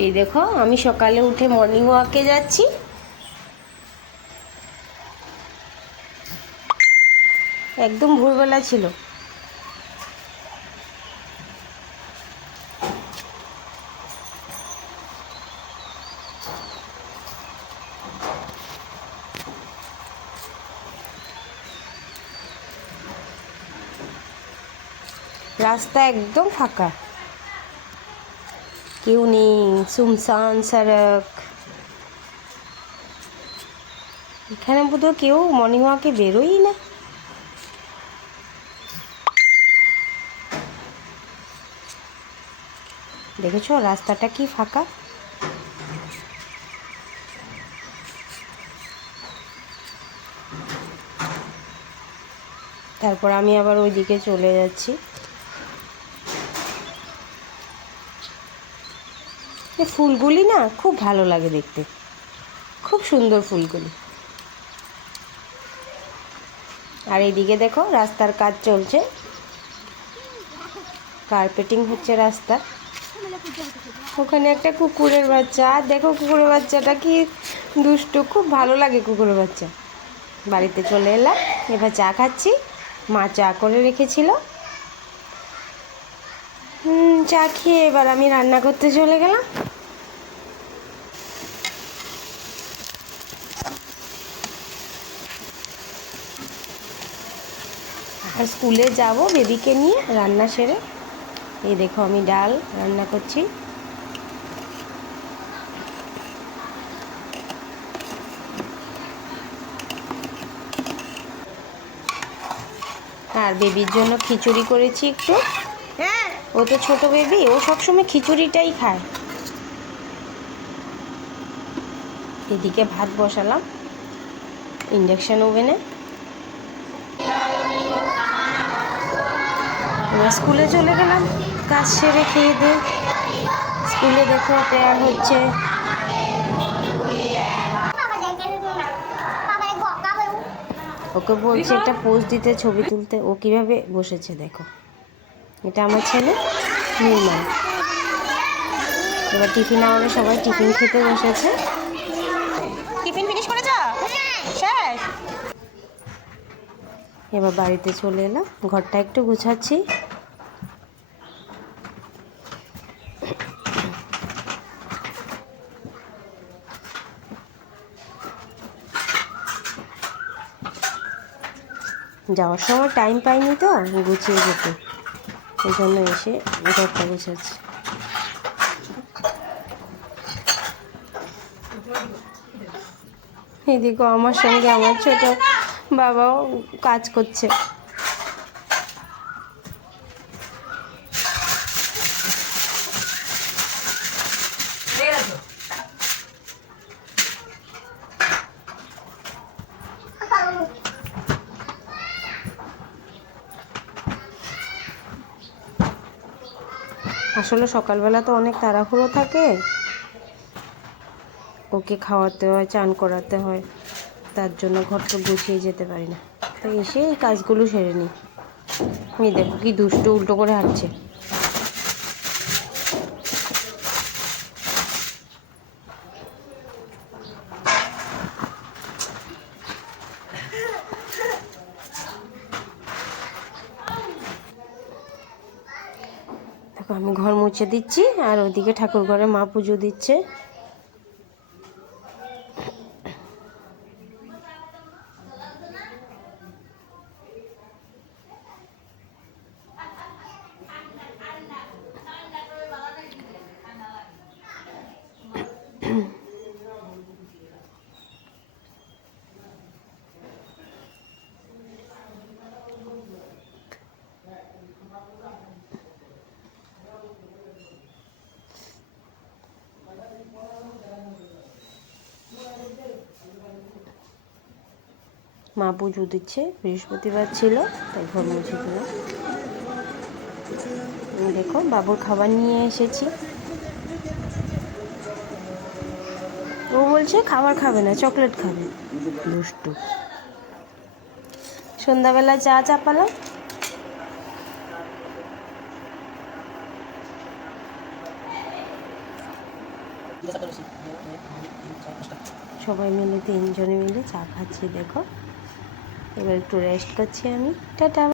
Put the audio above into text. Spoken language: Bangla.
এই দেখো, আমি সকালে উঠে মর্নিং ওয়াকে যাচ্ছি। একদম ভোরবেলা ছিল। রাস্তা একদম ফাঁকা, কেউ নেই, সুনসান সড়ক। এখানে বোধহয় কেউ মর্নিং ওয়াকে বেরোই না। দেখেছো রাস্তাটা কি ফাঁকা। তারপর আমি আবার ওই দিকে চলে যাচ্ছি। এই ফুলগুলি না খুব ভালো লাগে দেখতে, খুব সুন্দর ফুলগুলি। আর এইদিকে দেখো রাস্তার কাজ চলছে, কার্পেটিং হচ্ছে রাস্তা। ওখানে একটা কুকুরের বাচ্চা, আর দেখো কুকুরের বাচ্চাটা কি দুষ্টু, খুব ভালো লাগে কুকুরের বাচ্চা। বাড়িতে চলে এলাম, এবার চা খাচ্ছি। মা চা করে রেখেছিল। চা খেয়ে এবার আমি রান্না করতে চলে গেলাম। আর স্কুলে যাব বেবিকে নিয়ে রান্না সেরে। এই দেখো আমি ডাল রান্না করছি। আর বেবির জন্য খিচুড়ি করেছি একটু। ও তো ছোট বেবি, ও সবসময় খিচুড়িটাই খায়। এদিকে ভাত বসালাম ইন্ডাকশান ওভেনে। স্কুলে চলে গেলাম কাজ সেরে খেয়ে দিয়ে। স্কুলে দেখো প্রেয়ার হচ্ছে। ওকে বলছে একটা পোজ দিতে, ছবি তুলতে। ও কিভাবে বসেছে দেখো। এটা আমার ছেলে নির্মল। এবার টিফিন আওয়ারে সবাই টিফিন খেতে বসেছে। টিফিন ফিনিশ করেছ? শেষ। এবার বাড়িতে চলে এলাম, ঘরটা একটু গুছাচ্ছি। যাওয়ার সময় টাইম পাইনি তো গুছিয়ে যেতে, এই জন্য এসে ঘরটা গুছাচ্ছি। এদিকে আমার সঙ্গে আমার ছোট বাবাও কাজ করছে। আসলে সকালবেলা তো অনেক তাড়াহুড়ো থাকে, ওকে খাওয়াতে হয়, চান করাতে হয়, তার জন্য ঘরটা গুছিয়ে যেতে পারি না। তো এসে এই কাজগুলো সেরে নিই। এই দেখো কি দুষ্টু, উল্টো করে হাঁটছে। দেখো আমি ঘর মুছে দিচ্ছি, আর ওদিকে ঠাকুর ঘরে মা পুজো দিচ্ছে। মা পুজো দিচ্ছে, বৃহস্পতিবার ছিল তাই ঘর মুছে দিলাম। দেখো বাবুর খাবার নিয়ে এসেছি। ও বলছে খাবার খাবে না, চকলেট খাবে, দুষ্টু। সন্ধ্যাবেলা চা চাপালাম। সবাই মিলে 3 জনে মিলে চা খাচ্ছি দেখো। এবার একটু রেস্ট করছি আমি। টাটা।